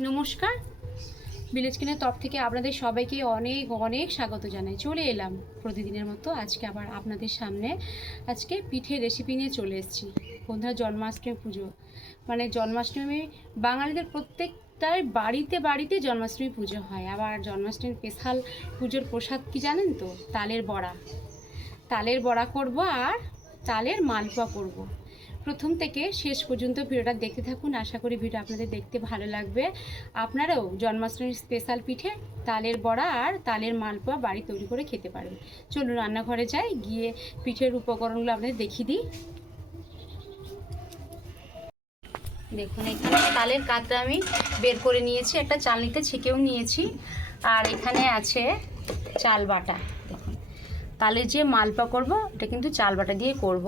নমস্কার। ভিলেজ কিনের তরফ থেকে আপনাদের সবাইকে অনেক অনেক স্বাগত জানাই। চলে এলাম প্রতিদিনের মতো। আজকে আবার আপনাদের সামনে আজকে পিঠের রেসিপি নিয়ে চলে এসেছি। বন্ধুরা, জন্মাষ্টমী পুজো। মানে জন্মাষ্টমী, বাঙালিদের প্রত্যেকটার বাড়িতে বাড়িতে জন্মাষ্টমী পুজো হয়। আবার জন্মাষ্টমীর স্পেশাল পুজোর প্রসাদ কি জানেন তো? তালের বড়া। তালের বড়া করব আর তালের মালপোয়া করব। প্রথম থেকে শেষ পর্যন্ত ভিডিওটা দেখতে থাকুন। আশা করি ভিডিও আপনাদের দেখতে ভালো লাগবে। আপনারাও জন্মাষ্টমীর স্পেশাল পিঠে তালের বড়া আর তালের মালপোয়া বাড়ি তৈরি করে খেতে পারবেন চলুন রান্নাঘরে যাই, গিয়ে পিঠের উপকরণগুলো আপনাদের দেখিয়ে দিই। দেখুন, এখানে তালের কাতরা আমি বের করে নিয়েছি, একটা চালনিতে ছেঁকেও নিয়েছি। আর এখানে আছে চাল বাটা। তালের যে মালপা করব, এটা কিন্তু চাল বাটা দিয়ে করব।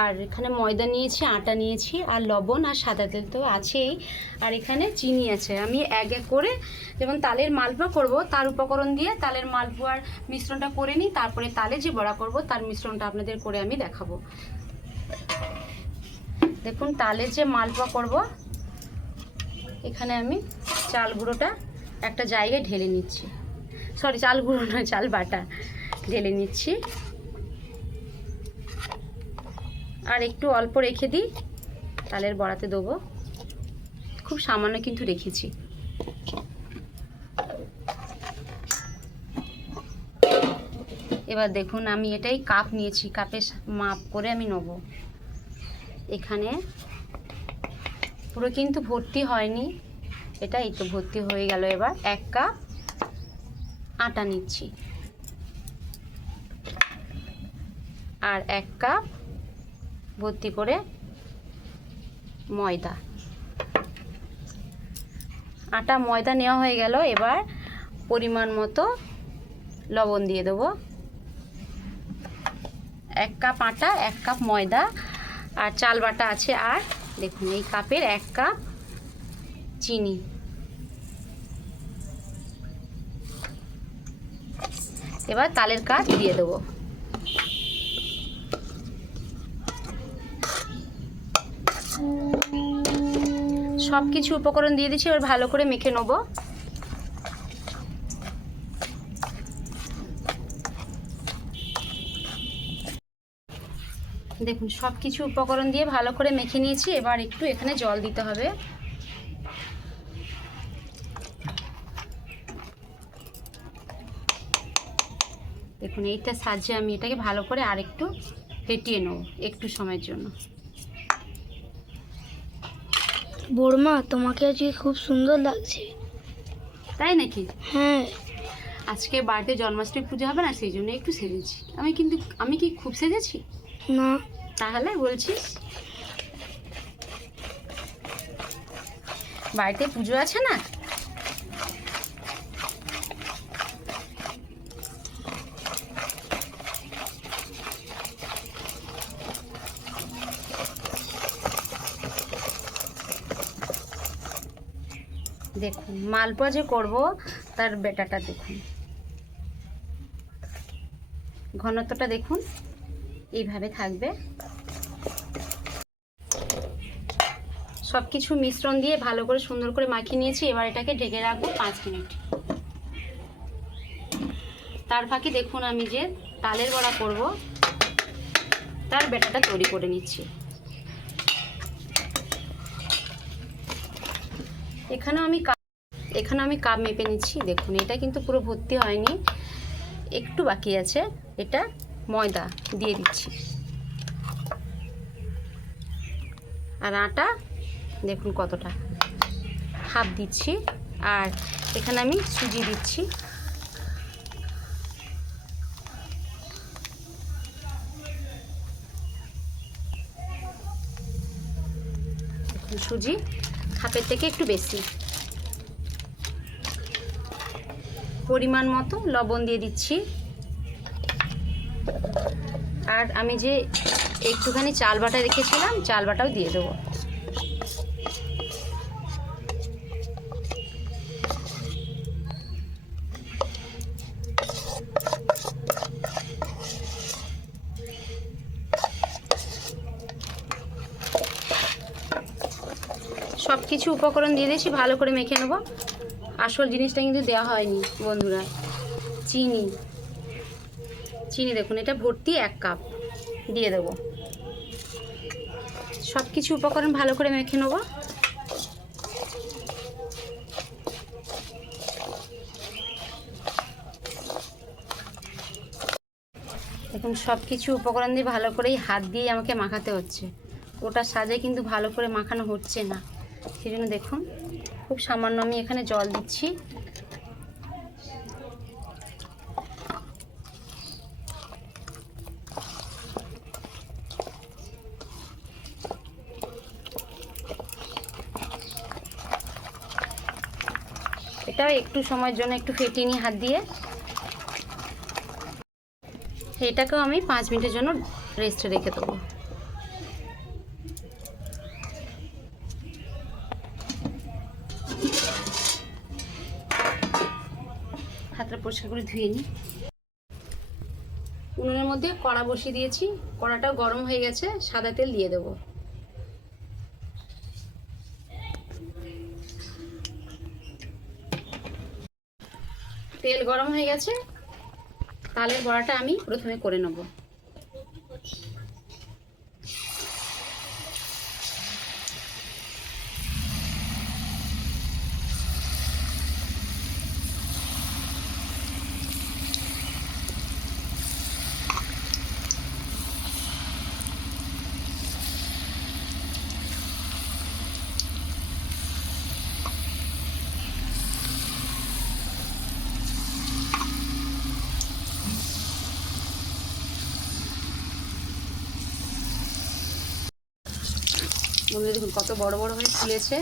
আর এখানে ময়দা নিয়েছি, আটা নিয়েছি, আর লবণ আর সাদা তেল তো আছেই। আর এখানে চিনি আছে। আমি এক এক করে যেমন তালের মালপা করব, তার উপকরণ দিয়ে তালের মালপোয়ার মিশ্রণটা করে নিই, তারপরে তালে যে বড়া করব, তার মিশ্রণটা আপনাদের করে আমি দেখাবো। দেখুন তালের যে মালপোয়া করব, এখানে আমি চাল গুঁড়োটা একটা জায়গায় ঢেলে নিচ্ছি। সরি, চাল গুঁড়ো নয়, চাল বাটা। ঢেলে নিচ্ছি। আর একটু অল্প রেখে দিই, তালের বড়াতে দেবো। খুব সামান্য কিন্তু রেখেছি। এবার দেখুন, আমি এটাই কাপ নিয়েছি কাপে মাপ করে আমি নেব। এখানে পুরো কিন্তু ভর্তি হয়নি, এটাই তো ভর্তি হয়ে গেল। এবার এক কাপ আটা নিচ্ছি। আর এক কাপ ভর্তি করে ময়দা। আটা, ময়দা নেওয়া হয়ে গেল। এবার পরিমাণ মতো লবণ দিয়ে দেবো। এক কাপ আটা, এক কাপ ময়দা আর চাল বাটা আছে। আর দেখুন, এই কাপের এক কাপ চিনি। এবার তালের কাজ দিয়ে দেবো। সব কিছু উপকরণ দিয়ে দিচ্ছি, এবার ভালো করে মেখে নেব। দেখুন সব কিছু উপকরণ দিয়ে ভালো করে মেখে নিয়েছি, এবার একটু এখানে জল দিতে হবে। দেখুন, এইটা সাহায্যে আমি এটাকে ভালো করে আরেকটু ফেটিয়ে নেব, একটু সময়ের জন্য। বড়মা তোমাকে আজকে খুব সুন্দর লাগছে। তাই নাকি? হ্যাঁ। আজকে বাড়িতে জন্মাষ্টমী পুজো হবে না সেই জন্য একটু সেজেছি। আমি কিন্তু আমি কি খুব সেজেছি? না। তাহলে বলছিস। বাড়িতে পুজো আছে না? মালপোয়া যে করব, তার বেটাটা দেখুন। ঘনত্বটা দেখুন, এইভাবে থাকবে। সব কিছু মিশ্রণ দিয়ে ভালো করে সুন্দর করে মাখিয়ে নিয়েছি, এবার এটাকে ঢেকে রাখব পাঁচ মিনিট। তার ফাঁকে দেখুন আমি যে তালের বড়া করব, তার বেটাটা তৈরি করে নিচ্ছি। এখানেও আমি এখানে আমি কাপ মেপে নিচ্ছি। দেখুন, এটা কিন্তু পুরো ভর্তি হয়নি। একটু বাকি আছে। এটা ময়দা দিয়ে দিচ্ছি। আর আটা, দেখুন কতটা। হাফ দিচ্ছি। আর এখানে আমি সুজি দিচ্ছি। সুজি হাফের থেকে একটু বেশি। পরিমাণ মতো লবণ দিয়ে দিচ্ছি। আর আমি যে একটুখানি চাল বাটা রেখেছিলাম, চাল বাটাও দিয়ে দেবো। সব কিছু উপকরণ দিয়ে দিয়েছি, ভালো করে মেখে নেব। আসল জিনিসটা কিন্তু দেওয়া হয়নি, বন্ধুরা। চিনি। চিনি দেখুন, এটা ভর্তি এক কাপ। দিয়ে দেবো। সব কিছু উপকরণ ভালো করে মেখে নেব। দেখুন সব কিছু উপকরণ দিয়ে ভালো করেই হাত দিয়ে আমাকে মাখাতে হচ্ছে। ওটা সাজে কিন্তু ভালো করে মাখানো হচ্ছে না। সেই জন্য দেখুন। খুব সামান্য আমি এখানে জল দিচ্ছি। এটাও একটু সময়ের জন্য একটু ফেটিয়ে নিই হাত দিয়ে। এটাকেও আমি পাঁচ মিনিটের জন্য রেস্টে রেখে দেবো। পরিষ্কার করে ধুয়ে নিই। উনুনের মধ্যে কড়া বসিয়ে দিয়েছি। কড়াটাও গরম হয়ে গেছে, সাদা তেল দিয়ে দেবো। তেল গরম হয়ে গেছে তালের বড়াটা আমি প্রথমে করে নেব। বন্ধুরা দেখুন কত বড় বড় হয়ে ফুলেছে।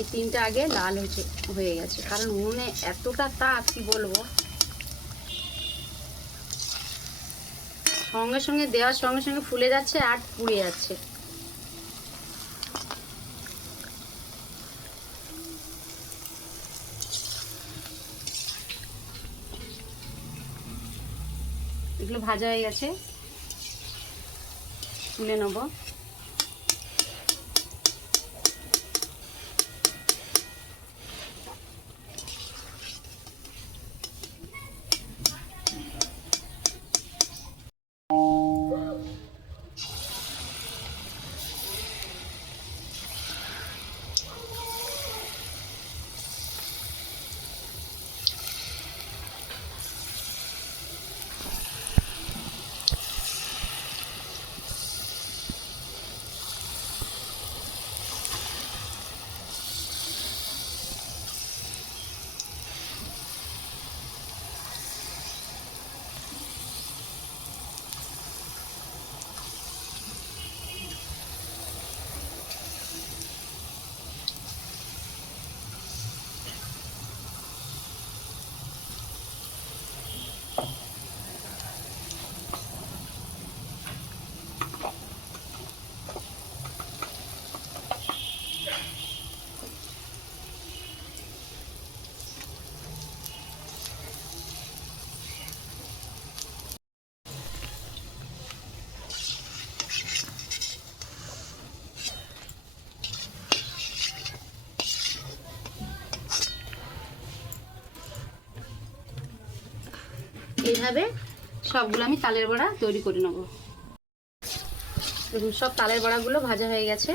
এই তিনটা আগে লাল হয়েছে, হয়ে গেছে। কারণ উনুনে এতটা তাপ, কি বলব? সঙ্গে সঙ্গে দেওয়ার সঙ্গে সঙ্গে ফুলে যাচ্ছে আর পুড়ে যাচ্ছে। এগুলো ভাজা হয়ে গেছে। তুলে নেব। এইভাবে সবগুলো আমি তালের বড়া তৈরি করে নেব। দেখুন, সব তালের বড়াগুলো ভাজা হয়ে গেছে।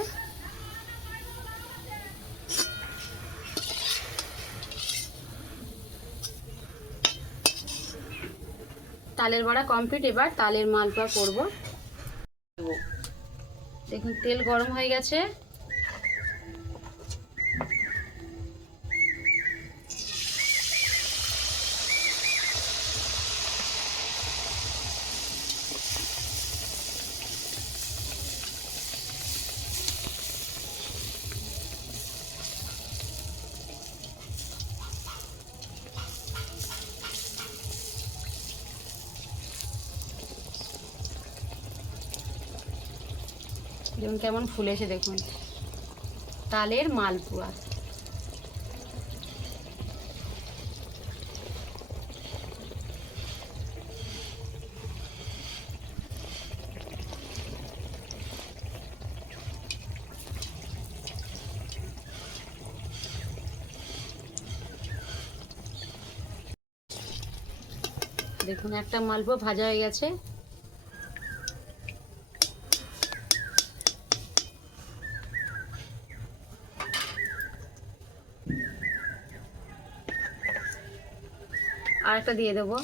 তালের বড়া কমপ্লিট এবার তালের মালপোয়া করব। দেখুন, তেল গরম হয়ে গেছে। যেমন কেমন ফুলেছে দেখুন। তালের মালপোয়া। দেখুন একটা মালপো ভাজা হয়ে গেছে। একটা দিয়ে দেবো।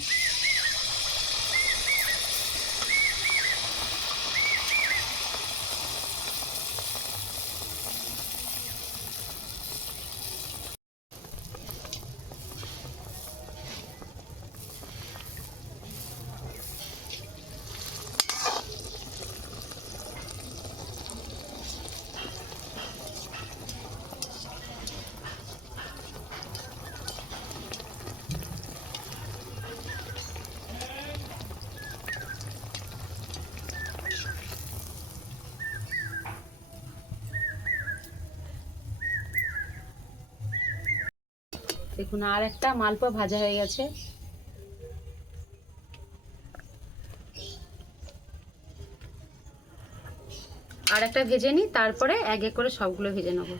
দেখুন, আর একটা মালপোয়া ভাজা হয়ে গেছে। আর একটা ভেজে নিই, তারপরে এক এক করে সবগুলো ভেজে নেব।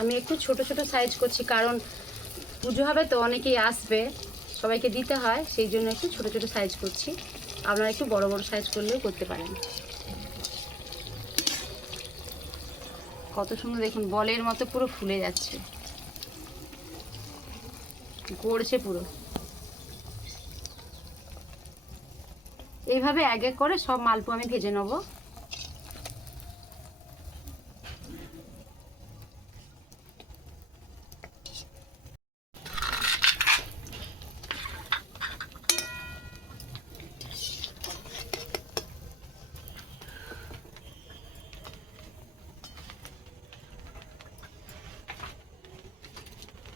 আমি একটু ছোট ছোট সাইজ করছি, কারণ পুজো হবে তো অনেকেই আসবে, সবাইকে দিতে হয়, সেই জন্য একটু ছোট ছোট সাইজ করছি। আপনারা একটু বড় বড় সাইজ করলেও করতে পারেন। কত সুন্দর দেখুন, বলের মতো পুরো ফুলে যাচ্ছে। গড়ছে পুরো। এইভাবে এক এক করে সব মালপো আমি ভেজে নেব।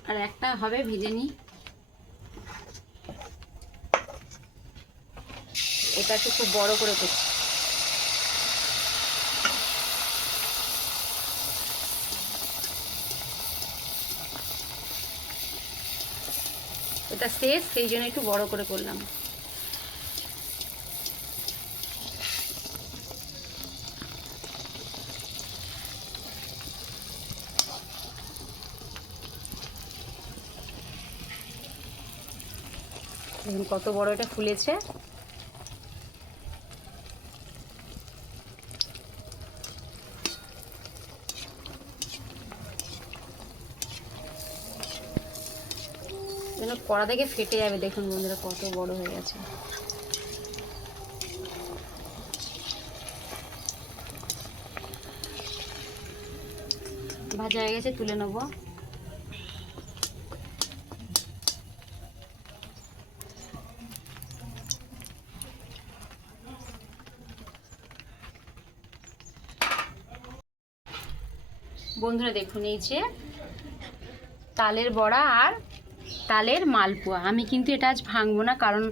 আর একটা হবে ভেজে নি এটা একটু খুব বড় করে করছি। এটা শেষ, সেই জন্য একটু বড় করে করলাম। দেখুন কত বড় এটা ফুলেছে। যেন কড়া থেকে ফেটে যাবে, দেখুন বন্ধুরা কত বড় হয়ে গেছে। ভাজা হয়ে গেছে, তুলে নেব। বন্ধুরা দেখুন, এই যে তালের বড়া আর তালের মালপোয়া। আমি কিন্তু এটা আজ ভাঙবো না, কারণ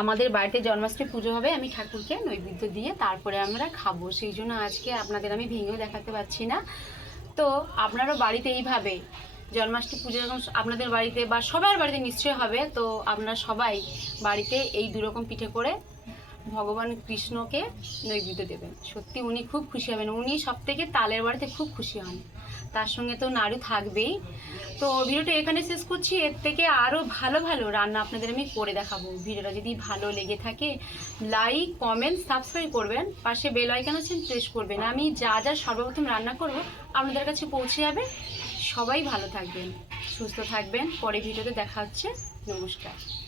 আমাদের বাড়িতে জন্মাষ্টমী পুজো হবে, আমি ঠাকুরকে নৈবেদ্য দিয়ে তারপরে আমরা খাব। সেই জন্য আজকে আপনাদের আমি ভেঙেও দেখাতে পারছি না। তো আপনারও বাড়িতে এইভাবে জন্মাষ্টমী পুজো যখন আপনাদের বাড়িতে বা সবার বাড়িতে নিশ্চয়ই হবে। তো আপনারা সবাই বাড়িতে এই দুরকম পিঠে করে ভগবান কৃষ্ণকে নৈবেদ্য দেবেন। সত্যি উনি খুব খুশি হবেন। উনি সব থেকে তালের বাড়িতে খুব খুশি হন। তার সঙ্গে তো নাড়ু থাকবেই। তো ভিডিওটা এখানে শেষ করছি। এর থেকে আরও ভালো ভালো রান্না আপনাদের আমি করে দেখাবো। ভিডিওটা যদি ভালো লেগে থাকে লাইক কমেন্ট সাবস্ক্রাইব করবেন। পাশে বেল আইকন আছেন প্রেস করবেন। আমি যা যা সর্বপ্রথম রান্না করব, আপনাদের কাছে পৌঁছে যাবে। সবাই ভালো থাকবেন, সুস্থ থাকবেন। পরে ভিডিওতে দেখা হচ্ছে। নমস্কার।